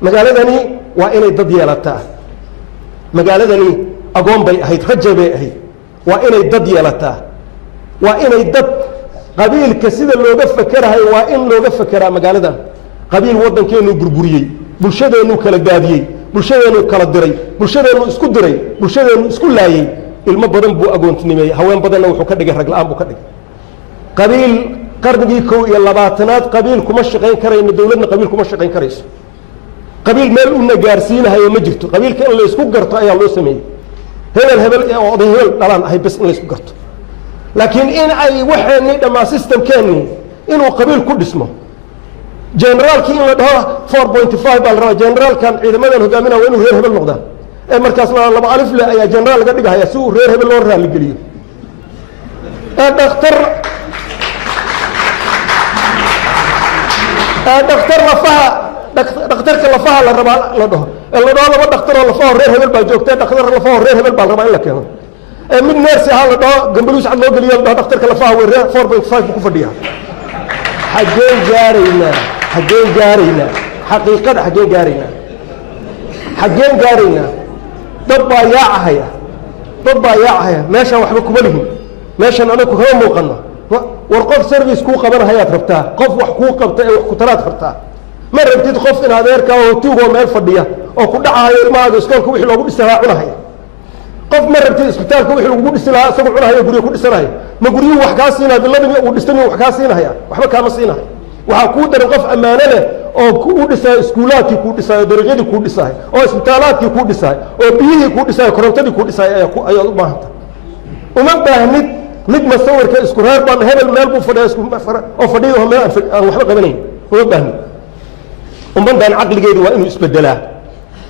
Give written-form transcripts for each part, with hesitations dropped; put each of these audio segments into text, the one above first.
magaaladani waa inay dad yeelataa magaaladani agoon bay ahayd raja bay ahayd waa inay dad yeelataa waa inay dad qabiilka sida looga fakerahay waa in looga fekeraa magaaladan qabiil waddankeenu burburiyey bulshadeenu kala daadiyey bulshadeenu kala diray bulshadeenu isku diray bulshadeenu isku laayay ilmo badan buu agoontinimay haween badanna wuxuu ka dhigay rag la'aan buu ka dhigay qabiil qarnigii 21aad qabiil kuma shaqayn karayno dawladna qabiil kuma shaqayn karayso qabiil meel u nagaarsiinayo ma jirto qabiilka in la isku garto ayaa loo sameeyay hebel oo oday hebel dhalaan ahay bas in la isku garto laakiin in ay waxaani dhamaa systemkeeni inuu qabiil ku dhismo generaalkii in la dhaho 4.5 baa la rabaa generaalkan ciidamadan hogaaminaya inuu reer hebel noqdaa ee markaas laba alif le ayaa generaal laga dhigaya si uu reer hebel loo raali geliyo dhakhtar lafaha dhakhtarka lafaha la rabaa la dhaho laba dhakhtar oo lafaha reer hebel baa joogta dhakhtar lafaha reer hebel baa la rabaa in la keeno mid neersi ha la dhaho gambaluus cad loo geliyo la dhaho dhakhtarka lafaha way 4.5 ku fadhiya xageen gaaraynaa xaqiiqada xageen gaaraynaa dad baa yaacahaya meeshaan waxba kuma lihin meeshaan anagu kama muuqano war qof service kuu qabanahayaad rabtaa qof wax kuu qabta ee wax ku taraad rabtaa ma rabtid qof in adeerkaa oo tuugoo meel fadhiya oo ku dhacahayo ilmahaaga iskoolka wixii loogu dhisi lahaa cunahaya qof ma rabtid isbitaalka wixii lagu dhisi lahaa isagu cunahayo guryo ku dhisanayo ma guryuhu wax kaa siinaya biladimi uu dhistami wax kaa siinahaya waxba kaama siinahay waxaa kuu daran qof ammaano leh oo kuu dhisayo iskuulaadkii kuu dhisayo dariiqyadii kuu dhisayo oo isbitaalaadkii kuu dhisayo oo biyihii kuu dhisayo korontadii kuu dhisayo ayaad u baahanta uma baahnid mid masawirka isku reer baan hebel meel buu fadhiya oo fadhiyo meel aan waxba qabanayn uma baahnid ummaddan caqligeedu waa inuu isbedelaa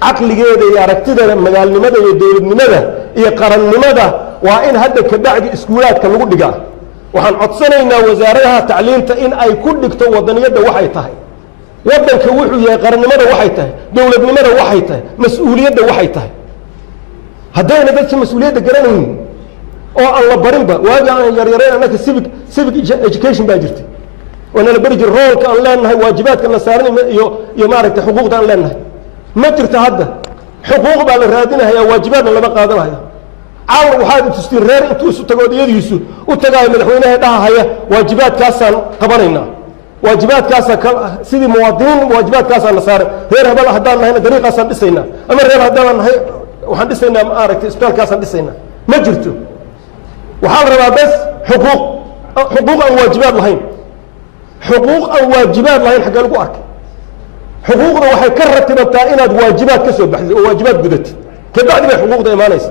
caqligeeda iyo aragtida magaalnimada iyo dowladnimada iyo qarannimada waa in hadda ka bacdi iskuulaadka lagu dhigaa waxaan codsanaynaa wasaaradaha tacliinta in ay ku dhigto wadaniyadda waxay tahay waddanka wuxuu yahay qarannimada waxay tahay dowladnimada waxay tahay mas-uuliyadda waxay tahay haddayna dadka mas-uuliyadda garanaynin oo aan la barinba waagi aan yaryarayn annaka civic education baa jirtay waanala beri jir roolka aan leenahay waajibaadka na saaran iyo maaragtay xuquuqda aan leenahay ma jirto hadda xuquuq baa la raadinahaya waajibaadna lama qaadanaya caawa waxaad tustiin reer intuu isu tago odayadiisu u tagaayo madaxweynaha dhahahaya waajibaadkaasaan qabanaynaa waajibaadkaasaan sidii muwaadiniin waajibaadkaasaan na saaran reer hebel haddaan nahayna dariiqaasaan dhisaynaa ama reer haddaan nahay waxaan dhisaynaa maaragtay isbitaalkaasaan dhisaynaa ma jirto waxaa la rabaa bes xuquuq aan waajibaad lahayn xuquuq aan waajibaad lahayn xaggee lagu arkay xuquuqda waxay ka ratibantaa inaad waajibaad ka soo baxdid oo waajibaad gudatid kabacdi bay xuquuqda imaanaysa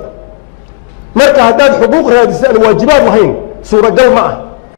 marka haddaad xuquuq raadisa aan waajibaad lahayn suuragal ma ah